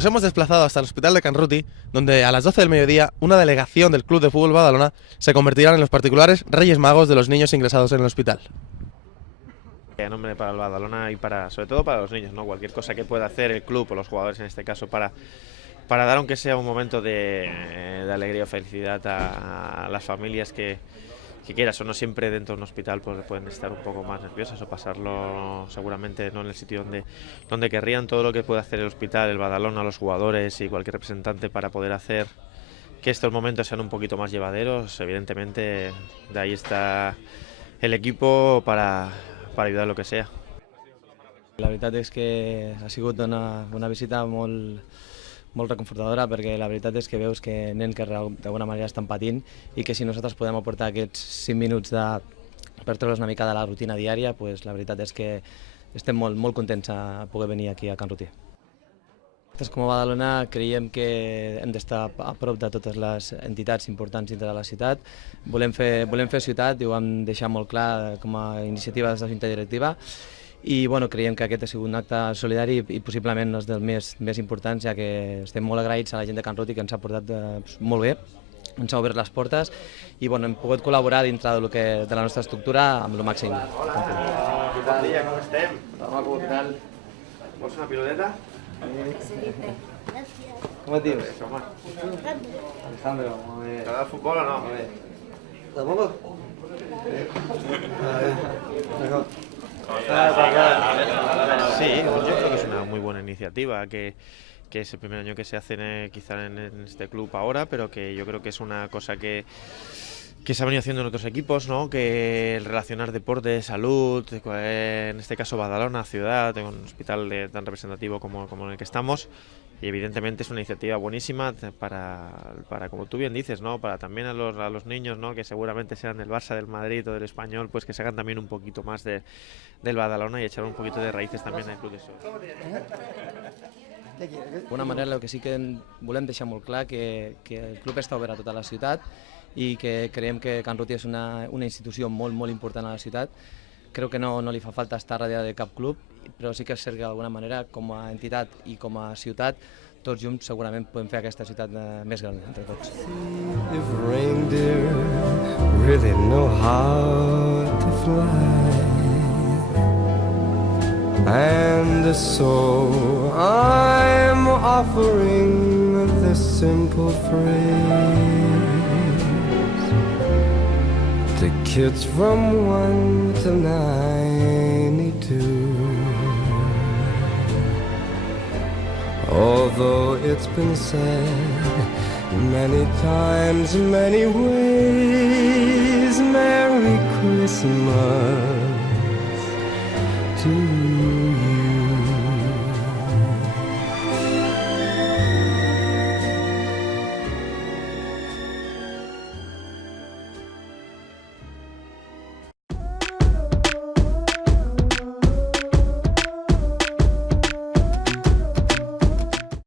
Nos hemos desplazado hasta el Hospital de Can Ruti, donde a las 12 del mediodía una delegación del Club de Fútbol Badalona se convertirán en los particulares Reyes Magos de los niños ingresados en el hospital. En nombre para el Badalona y sobre todo para los niños, ¿no? Cualquier cosa que pueda hacer el club o los jugadores en este caso para dar aunque sea un momento de alegría o felicidad a las familias que quieras o no siempre dentro de un hospital pues pueden estar un poco más nerviosas o pasarlo seguramente no en el sitio donde querrían. Todo lo que puede hacer el hospital, el Badalona, los jugadores y cualquier representante para poder hacer que estos momentos sean un poquito más llevaderos, evidentemente de ahí está el equipo para ayudar lo que sea. La veritat és que ha sigut una visita molt reconfortadora, perquè la veritat és que veus que nens que d'alguna manera estan patint i que si nosaltres podem aportar aquests 5 minuts per treure's una mica de la rutina diària, pues la veritat és que estem molt contents a poder venir aquí a Can Ruti. Nosaltres com a Badalona creiem que hem d'estar a prop de totes les entitats importants dintre de la ciutat. Volem fer ciutat i ho vam deixar molt clar com a iniciativa des de la Junta Directiva. I bueno, creiem que aquest ha sigut un acte solidari i possiblement és dels més importants, ja que estem molt agraïts a la gent de Can Ruti que ens ha portat molt bé, ens ha obert les portes i bueno, hem pogut col·laborar dintre de la nostra estructura amb el màxim. Bon dia, com estem? Hola, què tal? Vols una piloteta? Com et dius? Alejandro. ¿T'agrada el futbol o no? ¿Tampoco? Sí, pues yo creo que es una muy buena iniciativa, que es el primer año que se hace quizá en este club ahora, pero que yo creo que es una cosa que se ha venido haciendo en otros equipos, ¿no? Que el relacionar deporte, salud, en este caso Badalona, ciudad, un hospital tan representativo como en el que estamos, y evidentemente es una iniciativa buenísima para como tú bien dices, ¿no? Para también a los niños, ¿no? Que seguramente sean del Barça, del Madrid o del Español, pues que se hagan también un poquito más del Badalona y echar un poquito de raíces también en el club de sol. D'alguna manera, el que sí que volem deixar molt clar que el club està obert a tota la ciutat i que creiem que Can Ruti és una institució molt important a la ciutat. Crec que no li fa falta estar darrere de cap club, però sí que és cert que d'alguna manera, com a entitat i com a ciutat, tots junts segurament podem fer aquesta ciutat més gran entre tots. If reindeer really know how to fly, and so I'm offering this simple phrase to kids from 1 to 92. Although it's been said many times, many ways, Merry Christmas to you.